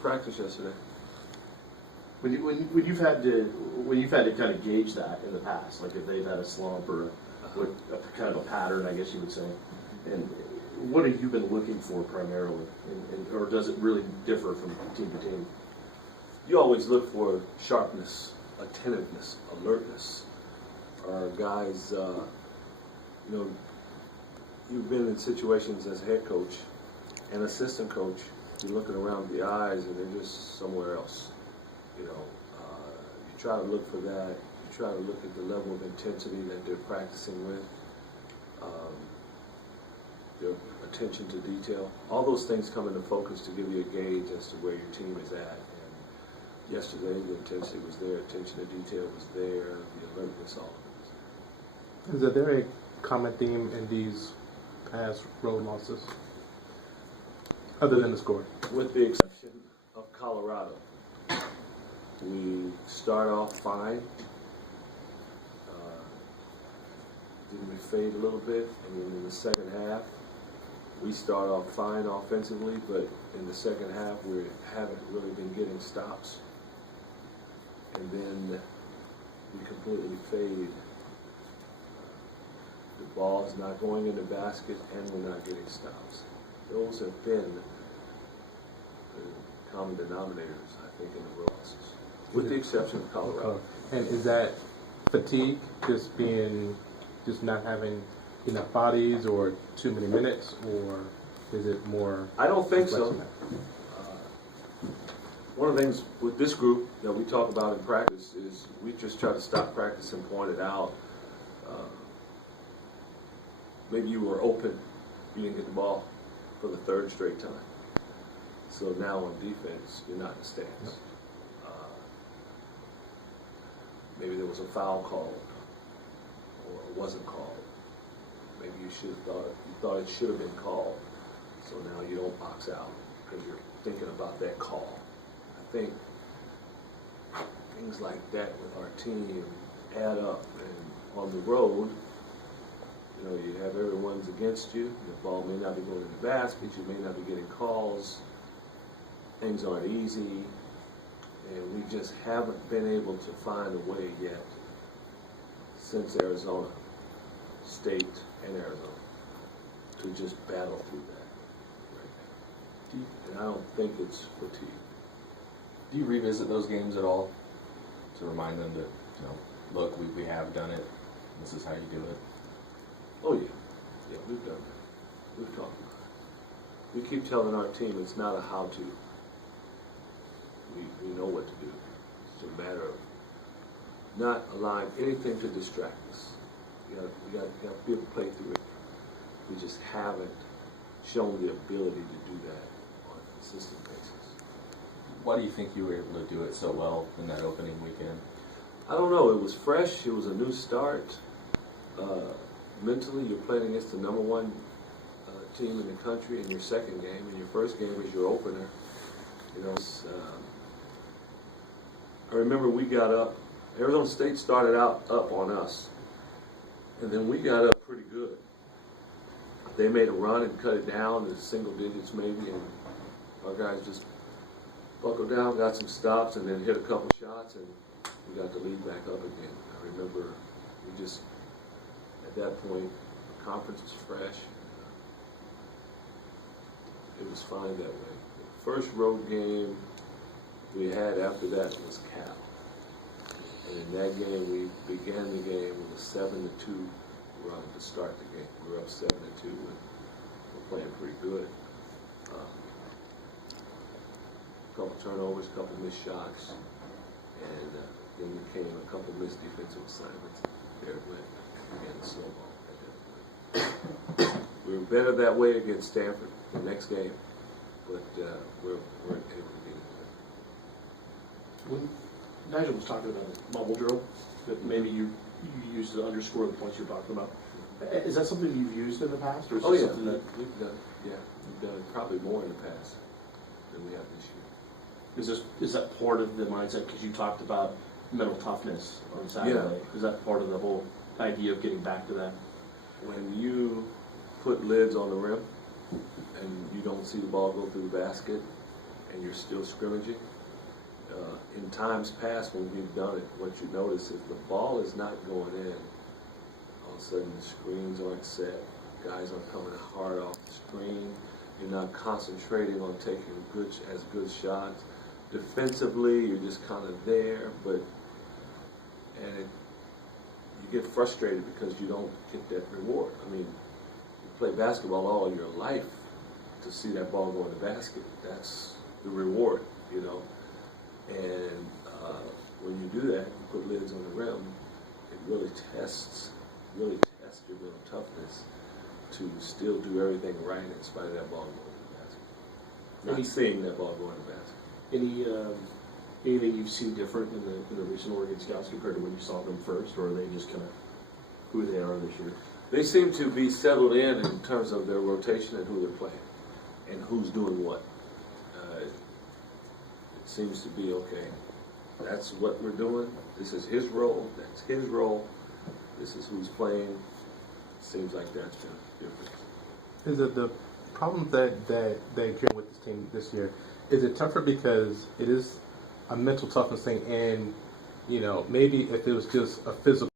practice yesterday. When you've had to kind of gauge that in the past, like if they've had a slump or a kind of a pattern, I guess you would say, and what have you been looking for primarily, or does it really differ from team to team? You always look for sharpness, attentiveness, alertness. Our guys, you've been in situations as head coach and assistant coach, you're looking around the eyes and they're just somewhere else. You try to look for that. You try to look at the level of intensity that they're practicing with, their attention to detail. All those things come into focus to give you a gauge as to where your team is at. And yesterday, the intensity was there, attention to detail was there, the alertness, all of it was there. Is there a common theme in these past road losses, other than the score? With the exception of Colorado. We start off fine. Then we fade a little bit, and then in the second half, we start off fine offensively, but in the second half, we haven't really been getting stops. And then we completely fade. The ball is not going in the basket, and we're not getting stops. Those have been the common denominators, I think, in the losses, with the exception of Colorado. And is that fatigue, just not having enough bodies, or too many minutes, or is it more? I don't think so. One of the things with this group that we talk about in practice is we just try to stop practice and point it out. Maybe you were open, you didn't get the ball for the third straight time. So now on defense, you're not in the stands. Maybe there was a foul called, or it wasn't called. Maybe you thought it should have been called. So now you don't box out because you're thinking about that call. I think things like that with our team add up, and on the road, you have everyone's against you. The ball may not be going in the basket. You may not be getting calls. Things aren't easy. And we just haven't been able to find a way yet since Arizona State and Arizona to just battle through that right now. And I don't think it's fatigue. Do you revisit those games at all to remind them that, look, we have done it. This is how you do it. Oh yeah, yeah, we've done that. We've talked about it. We keep telling our team it's not a how-to. We know what to do. It's a matter of not allowing anything to distract us. We got to be able to play through it. We just haven't shown the ability to do that on a consistent basis. Why do you think you were able to do it so well in that opening weekend? I don't know. It was fresh. It was a new start. Mentally, you're playing against the number one team in the country in your second game, and your first game is your opener. I remember we got up. Arizona State started out up on us, and then we got up pretty good. They made a run and cut it down to single digits maybe, and our guys just buckled down, got some stops, and then hit a couple shots, and we got the lead back up again. I remember we just, at that point, the conference was fresh. It was fine that way. The first road game we had after that was Cal. And in that game, we began the game with a 7-2 run to start the game. We were up 7-2, and we're playing pretty good. A couple turnovers, a couple missed shots, and then came a couple missed defensive assignments. There it went, again, slow ball at that point. We were better that way against Stanford the next game, but we're able to get it. When Nigel was talking about the bubble drill, that maybe you used to underscore the points you're talking about, is that something you've used in the past? Or is Oh yeah, something that we've done it probably more in the past than we have this year. Is that part of the mindset? Because you talked about mental toughness on Saturday. Yeah. Is that part of the whole idea of getting back to that? When you put lids on the rim and you don't see the ball go through the basket, and you're still scrimmaging. In times past when we've done it, what you notice is the ball is not going in. All of a sudden the screens aren't set, guys aren't coming hard off the screen, you're not concentrating on taking good shots. Defensively, you're just kind of there, you get frustrated because you don't get that reward. I mean, you play basketball all your life to see that ball go in the basket. That's the reward, you know. And when you do that, you put lids on the rim, it really tests your mental toughness to still do everything right in spite of that ball going in the basket. Not seeing that ball go in the basket. Anything you've seen different in the recent Oregon Scouts compared to when you saw them first, or are they just kind of who they are this year? They seem to be settled in terms of their rotation and who they're playing and who's doing what. It seems to be okay. That's what we're doing. This is his role. That's his role. This is who's playing. Seems like that's been different. Is it the problem that they're dealing with this team this year? Is it tougher because it is a mental toughness thing, and you know, maybe if it was just a physical